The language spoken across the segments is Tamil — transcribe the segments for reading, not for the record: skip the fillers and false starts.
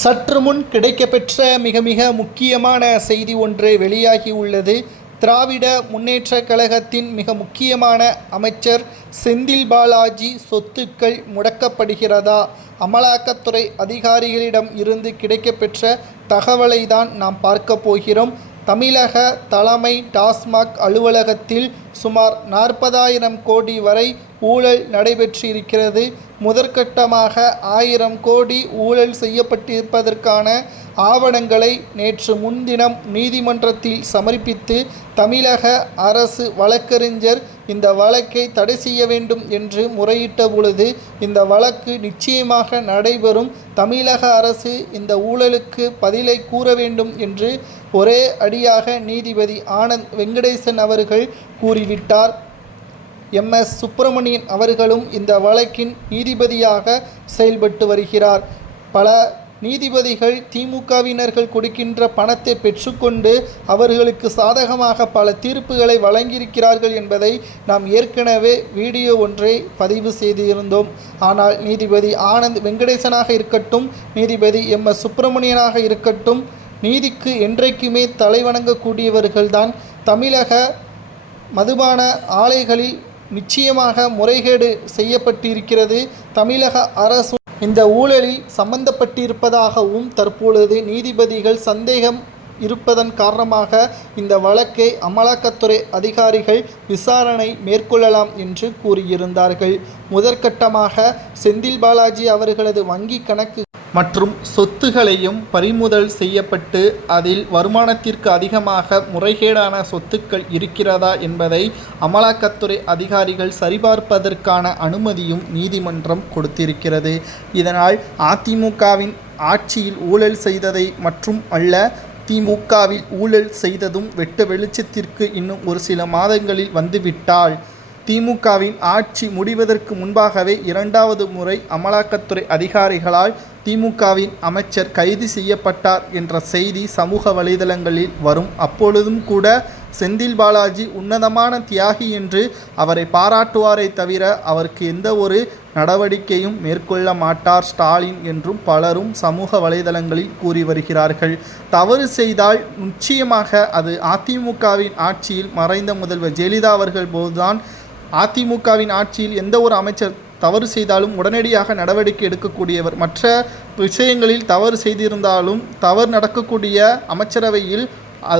சற்று முன் கிடைக்கப்பெற்ற மிக மிக முக்கியமான செய்தி ஒன்று வெளியாகி உள்ளது. திராவிட முன்னேற்றக் கழகத்தின் மிக முக்கியமான அமைச்சர் செந்தில் பாலாஜி சொத்துக்கள் முடக்கப்படுகிறதா? அமலாக்கத்துறை அதிகாரிகளிடம் இருந்து கிடைக்கப்பெற்ற தகவலை தான் நாம் பார்க்க போகிறோம். தமிழக தலைமை டாஸ்மாக் அலுவலகத்தில் சுமார் 40,000 கோடி வரை ஊழல் நடைபெற்றிருக்கிறது. முதற்கட்டமாக 1000 கோடி ஊழல் செய்யப்பட்டிருப்பதற்கான ஆவணங்களை நேற்று முன்தினம் நீதிமன்றத்தில் சமர்ப்பித்து தமிழக அரசு வழக்கறிஞர் இந்த வழக்கை தடை செய்ய வேண்டும் என்று முறையிட்ட பொழுது இந்த வழக்கு நிச்சயமாக நடைபெறும், தமிழக அரசு இந்த ஊழலுக்கு பதிலை கூற வேண்டும் என்று ஒரே அடியாக நீதிபதி ஆனந்த் வெங்கடேசன் அவர்கள் கூறிவிட்டார். MS சுப்பிரமணியன் அவர்களும் இந்த வழக்கின் நீதிபதியாக செயல்பட்டு வருகிறார். பல நீதிபதிகள் திமுகவினர்கள் கொடுக்கின்ற பணத்தை பெற்றுக்கொண்டு அவர்களுக்கு சாதகமாக பல தீர்ப்புகளை வழங்கியிருக்கிறார்கள் என்பதை நாம் ஏற்கனவே வீடியோ ஒன்றை பதிவு செய்திருந்தோம். ஆனால் நீதிபதி ஆனந்த் வெங்கடேசனாக இருக்கட்டும், நீதிபதி MS சுப்பிரமணியனாக இருக்கட்டும், நீதிக்கு என்றைக்குமே தலைவணங்கக்கூடியவர்கள்தான். தமிழக மதுபான ஆலைகளில் நிச்சயமாக முறைகேடு செய்யப்பட்டிருக்கிறது. தமிழக அரசு இந்த ஊழலில் சம்பந்தப்பட்டிருப்பதாகவும் தற்பொழுது நீதிபதிகள் சந்தேகம் இருப்பதன் காரணமாக இந்த வழக்கை அமலாக்கத்துறை அதிகாரிகள் விசாரணை மேற்கொள்ளலாம் என்று கூறியிருந்தார்கள். முதற்கட்டமாக செந்தில் பாலாஜி அவர்களது வங்கி கணக்கு மற்றும் சொத்துகளையும் பறிமுதல் செய்யப்பட்டு அதில் வருமானத்திற்கு அதிகமாக முறைகேடான சொத்துக்கள் இருக்கிறதா என்பதை அமலாக்கத்துறை அதிகாரிகள் சரிபார்ப்பதற்கான அனுமதியும் நீதிமன்றம் கொடுத்திருக்கிறது. இதனால் அதிமுகவின் ஆட்சியில் ஊழல் செய்ததை மற்றும் அல்ல, திமுகவில் ஊழல் செய்ததும் வெட்ட வெளிச்சத்திற்கு இன்னும் ஒரு சில மாதங்களில் வந்துவிட்டால் திமுகவின் ஆட்சி முடிவதற்கு முன்பாகவே 2வது முறை அமலாக்கத்துறை அதிகாரிகளால் திமுகவின் அமைச்சர் கைது செய்யப்பட்டார் என்ற செய்தி சமூக வலைதளங்களில் வரும். அப்பொழுதும் கூட செந்தில் பாலாஜி உன்னதமான தியாகி என்று அவரை பாராட்டுவாரை தவிர அவருக்கு எந்த ஒரு நடவடிக்கையும் மேற்கொள்ள மாட்டார் ஸ்டாலின் என்றும் பலரும் சமூக வலைதளங்களில் கூறி வருகிறார்கள். தவறு செய்தால் நிச்சயமாக அது அதிமுகவின் ஆட்சியில் மறைந்த முதல்வர் ஜெயலலிதா அவர்கள் போதுதான். அதிமுகவின் ஆட்சியில் எந்த ஒரு அமைச்சர் தவறு செய்தாலும் உடனடியாக நடவடிக்கை எடுக்கக்கூடியவர். மற்ற விஷயங்களில் தவறு செய்திருந்தாலும் தவறு நடக்கக்கூடிய அமைச்சரவையில்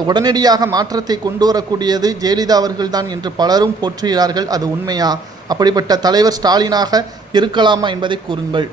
உடனடியாக மாற்றத்தை கொண்டு வரக்கூடியது ஜெயலலிதா அவர்கள்தான் என்று பலரும் போற்றுகிறார்கள். அது உண்மையா? அப்படிப்பட்ட தலைவர் ஸ்டாலினாக இருக்கலாமா என்பதை கூறுங்கள்.